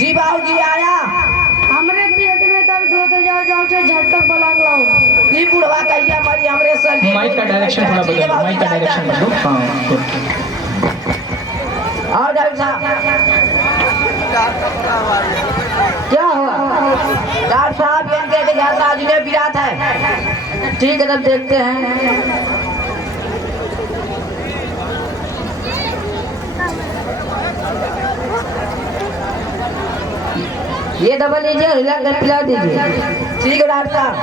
जी बाबूजी आया। हमरे पेट में दर्द होते जाओ जाओ से झटक बलाक लाओ। ये बुढ़वा कहिया मरी हमरे सर के माइक का डायरेक्शन थोड़ा बदलो, माइक का डायरेक्शन बदलो। हाँ गुड। और डॉक्टर साहब क्या हुआ? डॉक्टर साहब ये के ज्यादा आज में विराट है। ठीक है तब देखते हैं। ये डबल लीजिए, हिला कर पिला दीजिए। ठीक है डॉक्टर साहब।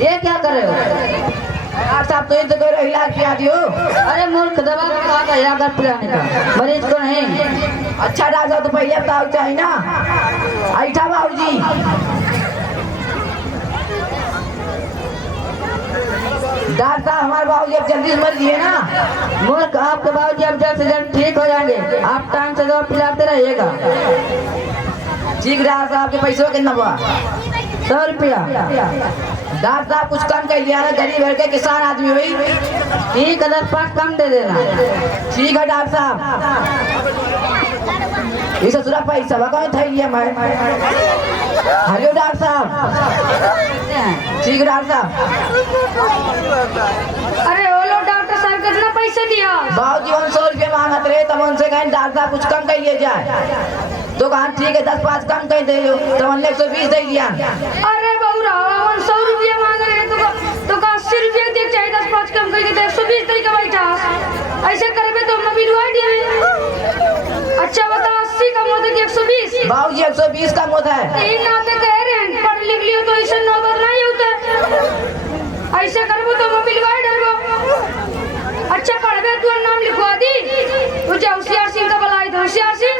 ये क्या कर रहे हो डॉक्टर साहब? तो ये तो कह रहे हो इलाज पिला दियो। अरे मूर्ख, दवा का हिला कर पिलाने का मरीज को नहीं। अच्छा डॉक्टर साहब तो पहले बताओ चाहिए ना। ऐठा बाबूजी डॉक्टर साहब हमारे बाबूजी अब जल्दी से मर गए ना। मूर्ख, आपके बाबूजी अब जल्द से जल्द ठीक हो जाएंगे। आप टाइम से दवा पिलाते रहिएगा। ठीक डॉक्टर साहब के पैसों कितना हुआ? 100 रुपया। डॉक्टर साहब कुछ कम कर लिया, गरीब घर के किसान आदमी हुई। ठीक है 10-5 कम दे देना। ठीक है डॉक्टर साहब। ये ससुरा पैसा कौन था ये मैं। हेलो डॉक्टर साहब। ठीक है डॉक्टर साहब। अरे बोलो डॉक्टर साहब कितना पैसे दिया? बाबूजी 100 रुपया मांगत रहे, तब उनसे कहें डॉक्टर साहब कुछ कम कर लिए जाए। तो कहा ठीक है 10-5 कम कर दे लो, तो हमने 120 दे दिया। अरे बहुरा 100 रुपया मांग रहे हैं तो का 80 रुपया दे चाहिए। 10-5 कम करके 120 दे के बैठा। ऐसे करबे तो हम बिलवा दिए। अच्छा बता 80 कम होता कि 120? बाबूजी 120 कम होता है। यही नाते कह रहे हैं पढ़ लिख लियो तो ऐसे नौकर नहीं होता। ऐसे करबो तो हम बिलवा डरबो। अच्छा पढ़बे तू नाम लिखवा दी। तुझे होशियार सिंह का बुलाई दो। होशियार सिंह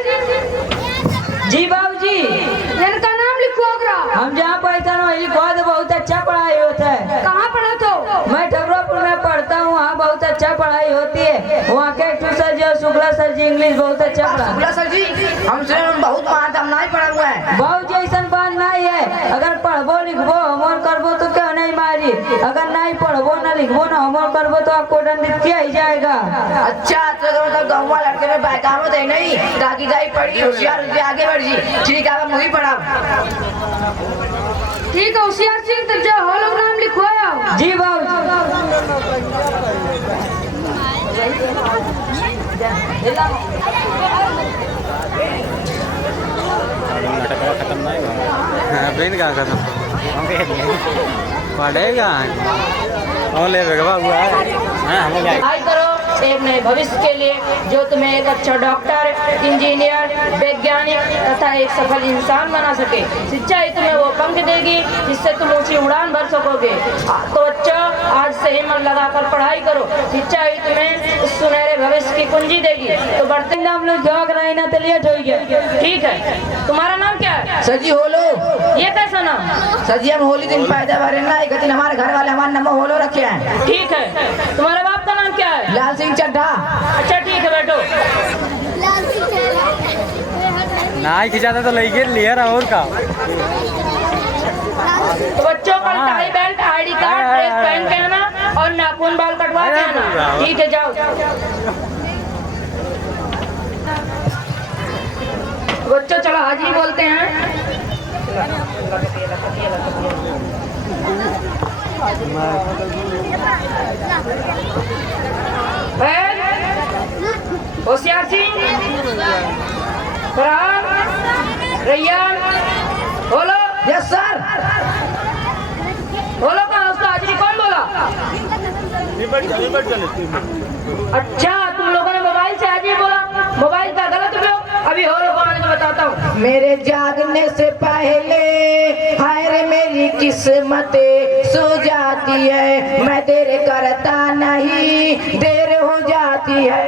जी बाबूजी इनका नाम लिखवा करा। हम जहाँ पढ़ता हूँ वही बहुत बहुत अच्छा पढ़ाई होता है। कहाँ पढ़ा तो? मैं ठगरापुर में पढ़ता हूँ, वहाँ बहुत अच्छा पढ़ाई होती है। वहाँ के सर जी और शुक्ला सर जी इंग्लिश बहुत अच्छा पढ़ा। शुक्ला सर जी हमसे बहुत बात हम नहीं पढ़ा हुआ है। बाबूजी ऐसा बात नहीं है। अगर पढ़बो लिखबो होमवर्क करबो तो क्यों नहीं मारी। अगर नहीं पढ़बो ना लिखबो ना होमवर्क करबो तो आपको दंडित किया ही जाएगा। अच्छा तो गाँव लड़के में बहकावत है नहीं, ताकि जाई पढ़ी होशियार आगे बढ़ जी। ठीक है अब मुझे पढ़ा। ठीक है होशियार सिंह तब जो हो लोग नाम लिखवाया। जी बाबूजी। खत्म नहीं हुआ बेन का खत्म पड़ेगा और ले हुआ है। आई करो एक नए भविष्य के लिए जो तुम्हें एक अच्छा डॉक्टर, इंजीनियर, वैज्ञानिक तथा एक सफल इंसान बना सके। शिक्षा ही तुम्हें वो पंख देगी जिससे तुम ऊंची उड़ान भर सकोगे। तो बच्चों आज से ही मन लगाकर पढ़ाई करो। शिक्षा ही तुम्हें इस सुनहरे भविष्य की कुंजी देगी। तो बढ़ते हम लोग जॉग रहे ना तो लेट हो गया। ठीक है तुम्हारा नाम क्या है? सर जी होलो। ये कैसा नाम? सर जी हम होली दिन पैदा भरे ना एक दिन हमारे घर वाले हमारा नाम होलो रखे हैं। ठीक है तुम्हारे बाप का नाम क्या है? लाल सिंह चड्ढा। अच्छा ठीक है बैठो। ना खिंचाता तो लेके लिया और का। तो बच्चों का tie belt, ID card, dress पहन के आना और नाखून बाल कटवा के आना। ठीक है जाओ। बच्चों चलो हाजी बोलते हैं। होशियार सिंह, फरहान, रैयान, बोलो। Yes sir. बोलो कहाँ उसका हाजिरी कौन बोला? अच्छा तुम लोगों ने मोबाइल से हाजिरी बोला। मोबाइल का गलत उपयोग अभी हो रहा है तो बताता हूँ। मेरे जागने से पहले हाय रे मेरी किस्मत सो जाती है। मैं देर करता नहीं देर हो जाती है।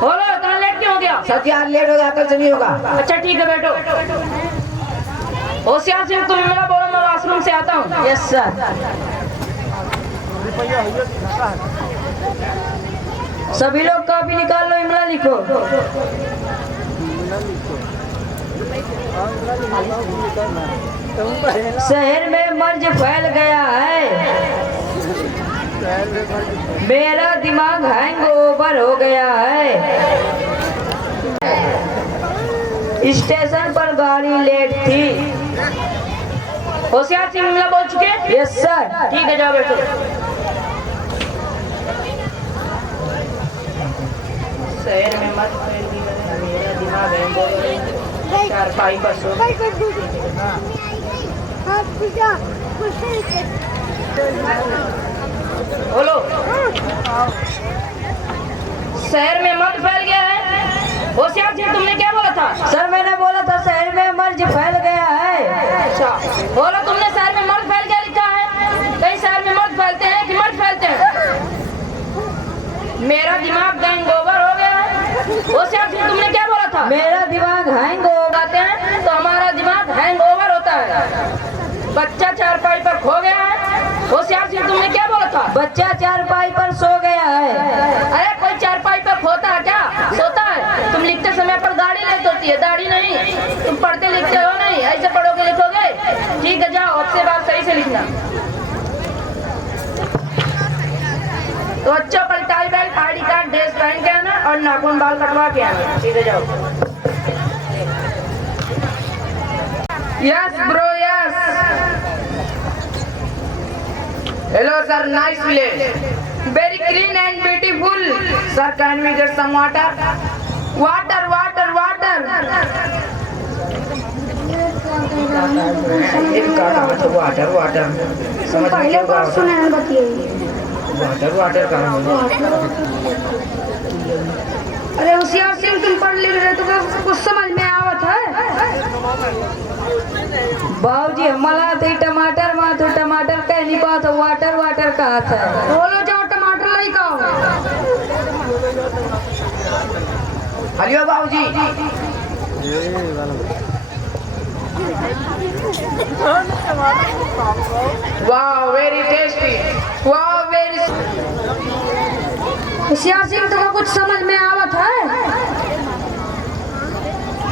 बोलो इतना लेट क्यों हो गया? सत्यार लेट हो गया कल से नहीं होगा। अच्छा ठीक है बैठो। होशियार सिंह तुम मेरा बोलो मैं वॉशरूम से आता हूँ। Yes sir. सभी लोग कॉपी निकाल लो, इमला लिखो। शहर में मर्ज फैल गया है। मेरा दिमाग हैंग ओवर हो गया है। स्टेशन पर गाड़ी लेट थी। होशियार सिंह जुमला बोल चुके? Yes sir. ठीक है, जाओ बैठो। शहर में मत फैली, मेरा दिमाग हैंग ओवर है। चारपाई पर सो। बोलो। शहर में मर्ज फैल गया है। होशियार सिंह तुमने क्या बोला था? सर मैंने बोला था शहर में मर्ज फैल गया है। अच्छा, बोलो तुमने शहर में मर्ज फैल गया लिखा है। कहीं शहर में मर्ज फैलते हैं कि मर्ज फैलते हैं? मेरा दिमाग हैंग ओवर हो गया है। होशियार सिंह तुमने क्या बोला था? मेरा दिमाग हैंग हो बताते हैं तो हमारा दिमाग हैंग ओवर होता है। बच्चा चारपाई पर खो गया है। होशियार सिंह तुमने क्या बोला था? बच्चा चारपाई पर सो गया है। अरे कोई चारपाई पर खोता है क्या? सोता है। तुम लिखते समय पर गाड़ी लेट होती है, दाढ़ी नहीं। तुम पढ़ते लिखते हो नहीं, ऐसे पढ़ोगे लिखोगे? ठीक है, जाओ अब से बात सही से लिखना। तो अच्छा पर tie belt, ID card, dress पहन के आना और नाखून बाल कटवा के आना। ठीक है, जाओ। Yes, bro, yes. Hello, sir. Nice village. Very clean and beautiful. Sir, can we get some water? Water, water, water. Water water समझ में पहले बार सुने हैं, बताइए। वाटर वाटर कहाँ है? अरे होशियार सिंह तुम पढ़ लिख रहे तो कुछ समझ में आवत है? बाबूजी हमारा तो टमाटर माँ तो टमाटर कह नहीं पाता, वाटर वाटर कहा था। बोलो जाओ टमाटर लाई का। हरियो बाबूजी। Wow, very tasty. Wow, very. Hoshiyar Singh तो कुछ समझ में आवत है?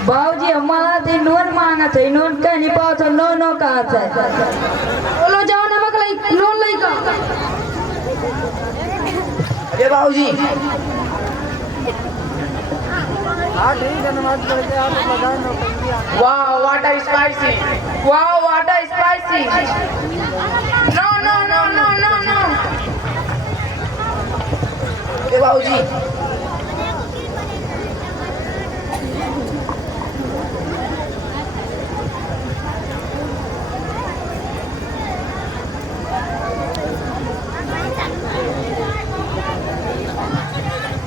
बाबूजी हमारा तो नून मांगा था, नून कह नहीं पाता, नो नो कहा था। बोलो जाओ नमक लाई, नून लाई का। अरे बाबूजी। Wow, what a spicy. Wow, what a spicy. No, no, no, no, no, no. अरे बाबूजी।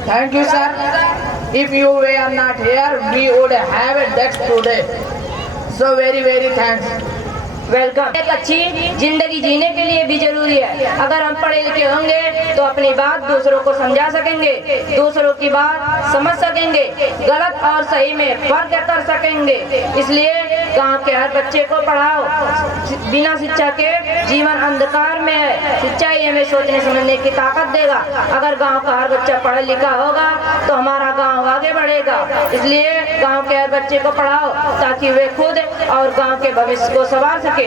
Thank you, sir. If you were not here, we would have it that today. So very, very thanks. Welcome. एक अच्छी जिंदगी जीने के लिए भी जरूरी है। अगर हम पढ़े लिखे होंगे तो अपनी बात दूसरों को समझा सकेंगे, दूसरों की बात समझ सकेंगे, गलत और सही में फर्क कर सकेंगे। इसलिए गांव के हर बच्चे को पढ़ाओ। बिना शिक्षा के जीवन अंधकार में है। शिक्षा ही हमें सोचने समझने की ताकत देगा। अगर गांव का हर बच्चा पढ़ा लिखा होगा तो हमारा गांव आगे बढ़ेगा। इसलिए गांव के हर बच्चे को पढ़ाओ ताकि वे खुद और गांव के भविष्य को संवार सके।